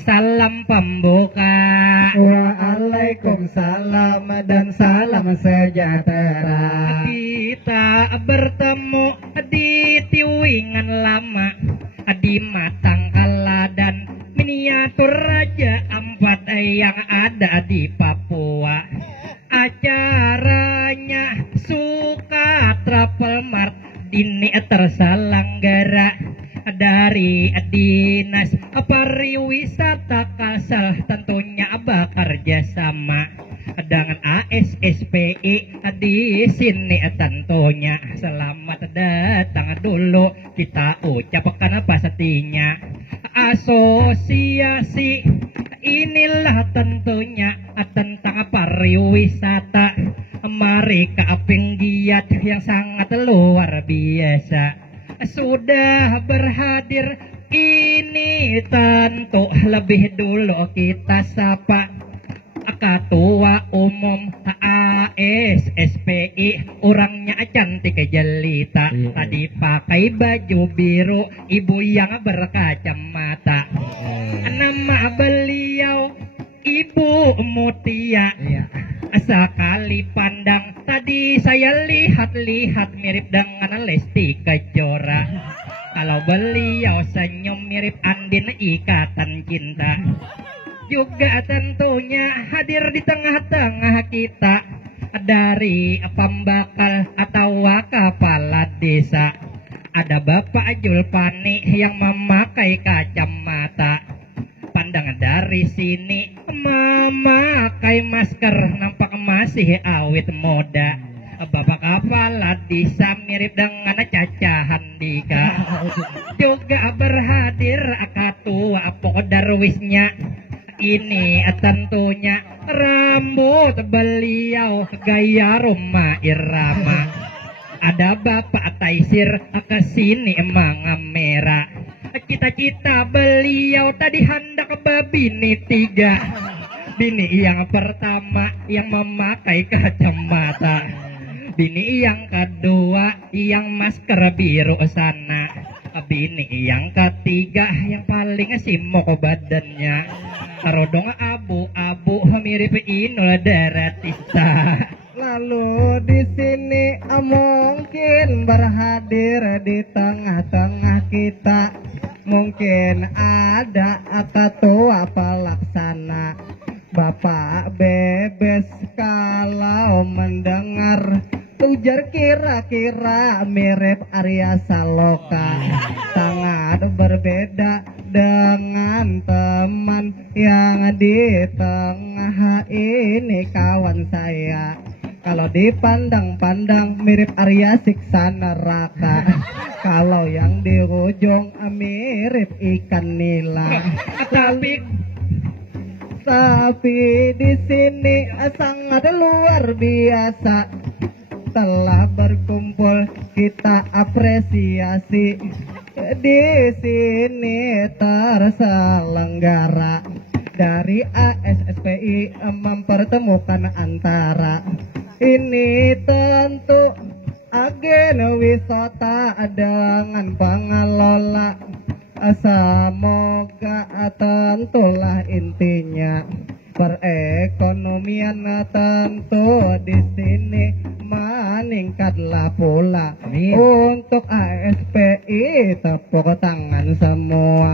salam pembuka. Waalaikumsalam dan salam sejahtera. Kita bertemu di Tiwingan lama, di Matangkala dan miniatur Raja Ampat yang ada di Papua. Acaranya suka travel mart ini terselenggara dari Dinas Pariwisata Kalsel, tentunya bekerja sama dengan ASSPI di sini tentunya. Selamat datang dulu kita ucapkan pastinya. Asosiasi inilah tentunya tentang pariwisata. Mari ke penggiat yang sangat luar biasa sudah berhadir. Ini tentu lebih dulu kita sapa Ketua Umum ASSPI, orangnya cantik jelita, tadi pakai baju biru, ibu yang berkacamata. Nama beliau Ibu Mutia. Sekali pandang tadi saya lihat-lihat mirip dengan Lesti Kejora. Kalau beliau senyum mirip Andin Ikatan Cinta. Juga tentunya hadir di tengah-tengah kita dari pembakal atau kepala desa. Ada Bapak Julpani yang memakai kacamata. Pandang dari sini memakai masker, nampak masih awet muda. Bapak kepala desa mirip dengan Caca Handika. Juga berhadir Ketua Podarwisnya. Ini tentunya rambut beliau gaya rumah irama. Ada Bapak Taisir kesini emang merah. Cita-cita beliau tadi hendak bini 3. Bini yang pertama yang memakai kacamata, bini yang kedua yang masker biru sana, bini yang ketiga yang paling simok badannya, rodong abu-abu mirip Inul Daratista. Lalu di sini mungkin berhadir di tengah-tengah kita, mungkin ada ketua pelaksana Bapak Bebes. Kalau mendengar ujar kira-kira mirip Arya Saloka, sangat berbeda dengan teman yang di tengah ini kawan saya. Kalau dipandang-pandang mirip Arya Siksa Neraka. Kalau yang di ujung mirip ikan nila. Tapi di sini sangat luar biasa. Telah berkumpul kita apresiasi. Di sini terselenggara dari ASSPI mempertemukan antara. Ini tentu agen wisata dengan pengelola. Semoga tentulah intinya perekonomian tentu di sini meningkatlah pula. Untuk ASPI tepuk tangan semua.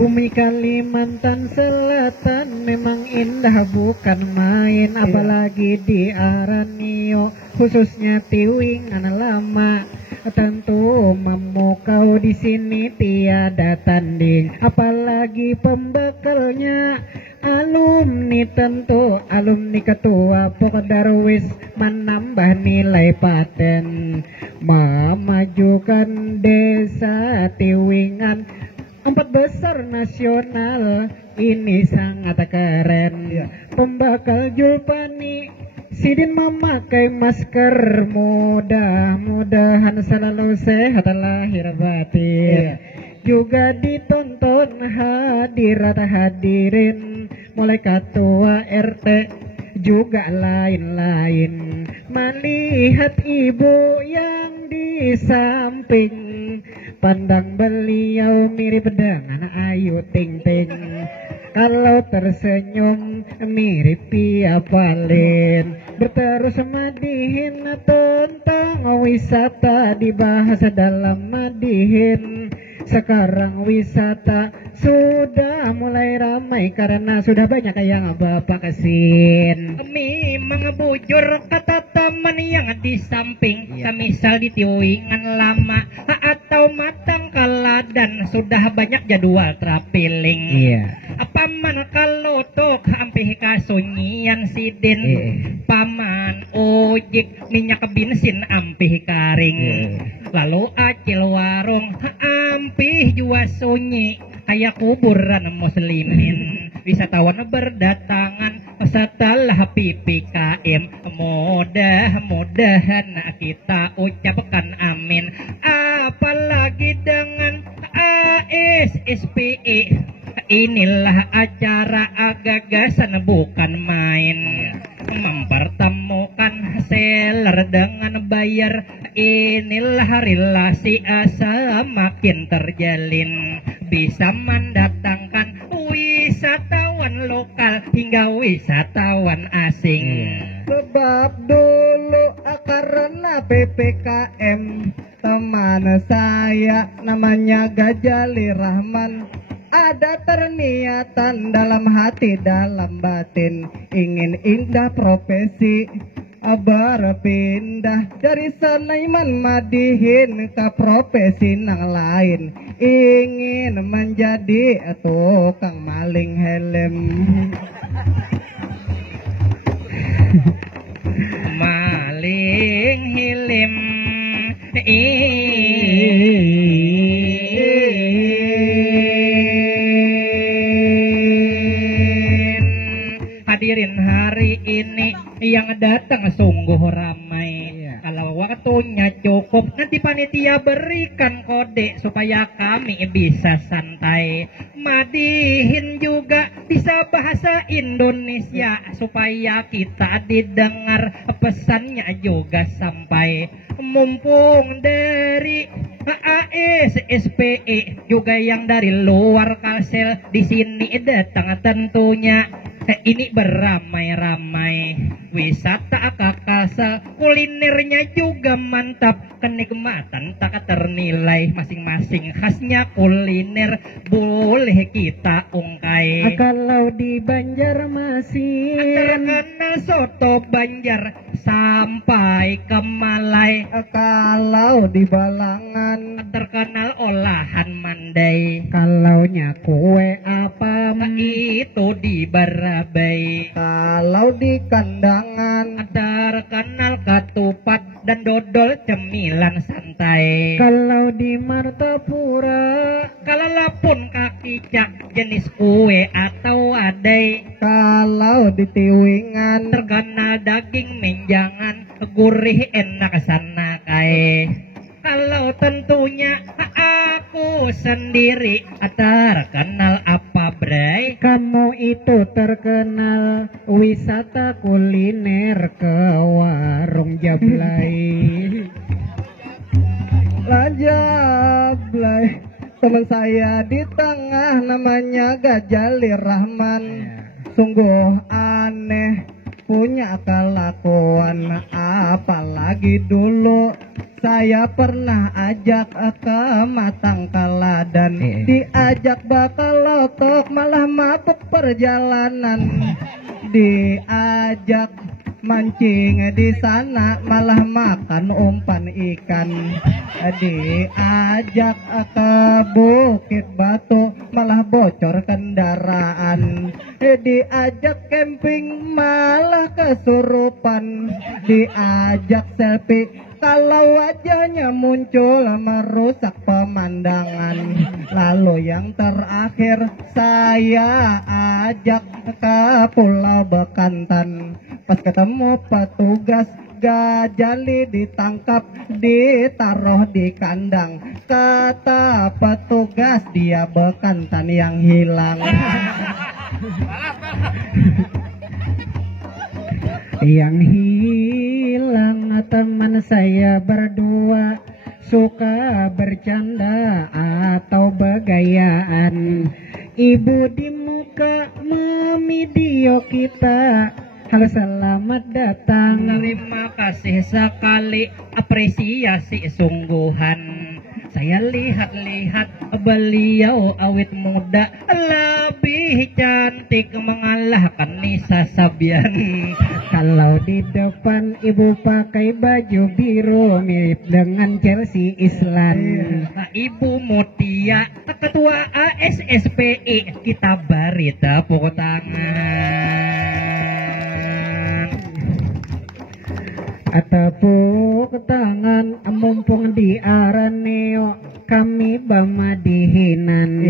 Bumi Kalimantan Selatan memang indah bukan main, apalagi di Aranio, khususnya Tiwingan lama. Tentu memukau di sini tiada tanding, apalagi pembakalnya alumni. Tentu alumni Ketua Podarwis menambah nilai paten, memajukan desa Tiwingan 4 besar nasional. Ini sangat keren. Pembakal Julpani Sidin memakai masker, mudah-mudahan selalu sehat lahir batin. juga ditonton hadirin mulai ketua RT juga lain-lain melihat ibu yang di samping pandang beliau mirip dengan Ayu Ting Ting kalau tersenyum mirip Pia Valen berterus madihin tentang wisata dibahas dalam madihin sekarang wisata sudah mulai ramai karena sudah banyak yang bapak kesin. Memang bujur kata teman yang di samping, semisal di tiwingan lama atau matang kaladan sudah banyak jadwal traveling. Paman kalau tok hampir kasunyian sidin, paman ojek minyak bensin ampih karing, lalu acil warung ampih jua sunyi kayak kuburan muslimin. Wisatawan berdatangan setelah PPKM, mudah-mudahan kita ucapkan amin. Apalagi dengan ASSPE, inilah acara gagasan bukan main. Mempertemukan seller dengan buyer, inilah relasi asa makin terjalin, bisa mendatangkan wisatawan lokal hingga wisatawan asing. Sebab dulu karena PPKM teman saya namanya Gajali Rahman ada terniatan dalam hati dalam batin ingin indah profesi berpindah dari Seniman Madihin ke profesi nang lain ingin menjadi tukang maling helm. Maling helm hadirin hari ini yang datang sungguh ramai. Kalau waktunya cukup nanti panitia berikan kode supaya kami bisa santai. Madihin juga bisa bahasa Indonesia supaya kita didengar pesannya juga sampai. Mumpung dari ASSPE juga yang dari luar Kalsel di sini datang tentunya. Ini beramai-ramai wisata ke Kalsel, kulinernya juga mantap, kenikmatan tak ternilai, masing-masing khasnya kuliner boleh kita ungkai. Kalau di Banjarmasin terkenal soto Banjar sampai ke Malai, kalau di Balangan terkenal olahan Mandai, kalau kue apa itu di Barabai, kalau di Kandangan terkenal ketupat dan dodol cemilan santai, kalau di Martapura kalau pun kaki cak jenis kue atau wadai, kalau di Tiwingan terkenal daging menjangan gurih enak sana kai. Kalau tentunya aku sendiri terkenal apa bray? Kamu itu terkenal wisata kuliner ke warung Jablay. Jablay teman saya di tengah namanya Gajali Rahman, sungguh aneh punya kelakuan, apalagi dulu saya pernah ajak ke Matang Kaladan, diajak bakal lotok malah mabuk perjalanan, diajak mancing di sana malah makan umpan ikan, diajak ke Bukit Batu malah bocor kendaraan, diajak camping malah kesurupan, diajak selfie kalau wajahnya muncul merusak pemandangan. Lalu yang terakhir saya ajak ke Pulau Bekantan, pas ketemu petugas gajali ditangkap ditaruh di kandang, kata petugas dia bekantan yang hilang. Yang hilang teman saya berdua, suka bercanda atau begayaan. Ibu di muka memidio kita, halo selamat datang. Terima kasih sekali, apresiasi sungguhan. Saya lihat-lihat beliau awet muda, lebih cantik mengalahkan Nisa Sabian. Kalau di depan ibu pakai baju biru mirip dengan Chelsea Island. Nah, Ibu Mutia, ketua ASSPI, kita beri tepuk tangan. Tepuk tangan mumpung diaraneo kami bama dihinan.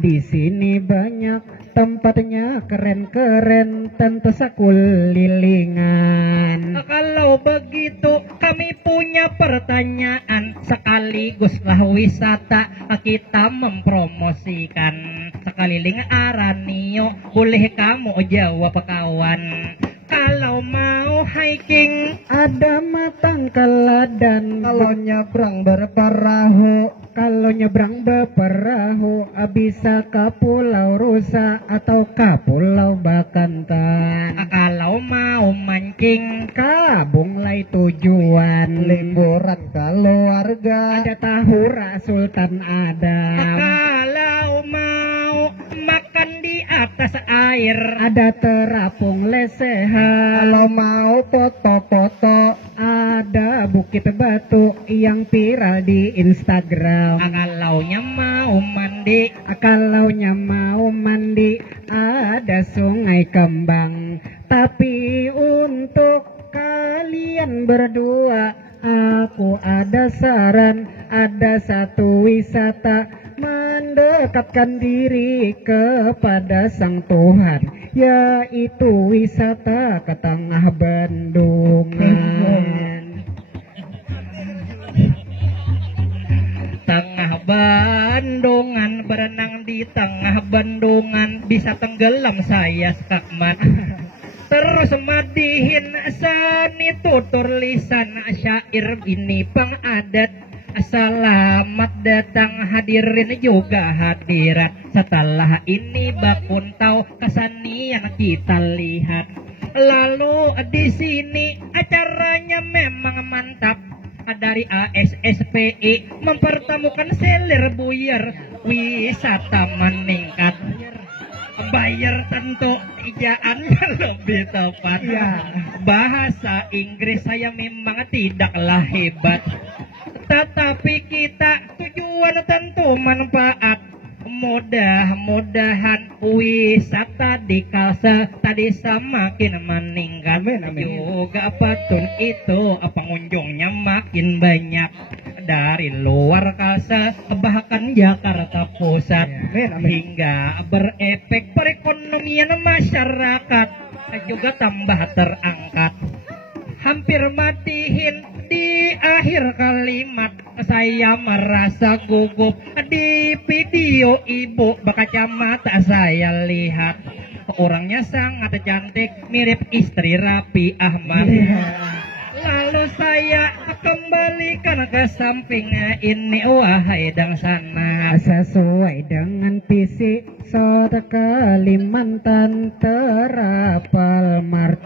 Di sini banyak tempatnya keren-keren, tentu sakulilingan. Kalau begitu kami punya pertanyaan, sekaliguslah wisata kita mempromosikan. Sekeliling Aranio, boleh kamu jawab kawan. Kalau mau hiking, ada matang keladan. Kalau nyebrang berperahu, Kalau nyebrang berperahu bisa ke Pulau Rusa atau ke Pulau Bakantan. kalau mau mancing, Kabunglai tujuan. liburan keluarga, Ada Tahura Sultan Adam. kalau mau makan di atas air, Ada terapung lesehan. kalau mau foto-foto, Ada Bukit Batu yang viral di Instagram. kalaunya mau mandi, Kalaunya mau mandi ada Sungai Kembang. Tapi untuk kalian berdua aku ada saran. Ada satu wisata mendekatkan diri kepada Sang Tuhan, yaitu wisata ke tengah bendungan. tengah bendungan, berenang di tengah bendungan, bisa tenggelam saya skakmat. Terus madihin sani tutur lisan syair ini pang adat. Selamat datang hadirin juga hadirat. Setelah ini bakuntau kesenian kita lihat. Lalu di sini acaranya memang mantap. Dari ASSPI mempertemukan selir buyar, wisata meningkat. Bayar tentu ijaannya lebih tepat. Bahasa Inggris saya memang tidaklah hebat, tetapi kita tujuan tentu manfaat. Mudah-mudahan wisata di Kalsel tadi semakin meningkat. Juga patun itu pengunjungnya makin banyak dari luar Kalsel bahkan Jakarta Pusat, hingga berefek perekonomian masyarakat juga tambah terangkat. Hampir matiin di akhir kalimat, saya merasa gugup. Di video ibu berkacamata saya lihat, orangnya sangat cantik, mirip istri Raffi Ahmad. Lalu saya kembalikan ke sampingnya ini, wahai dang sana. Sesuai dengan visi Sota Kalimantan terapal mart,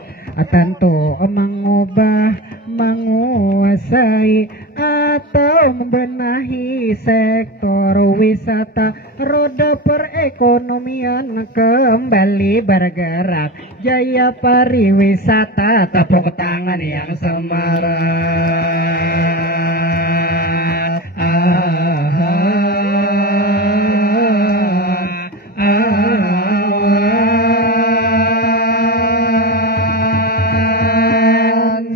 tentu mengubah, menguasai atau membenahi sektor wisata. Roda perekonomian kembali bergerak. Jaya pariwisata, tepuk tangan yang semarak.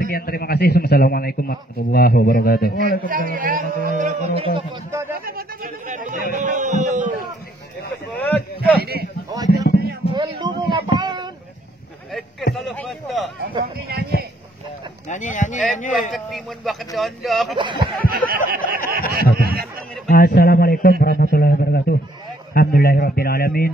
Sekian, terima kasih. Assalamualaikum warahmatullahi wabarakatuh. Lu mau ngapain? Selalu foto. Bakat timun, bakat dondong. Assalamualaikum warahmatullahi wabarakatuh. Alhamdulillahirabbil alamin.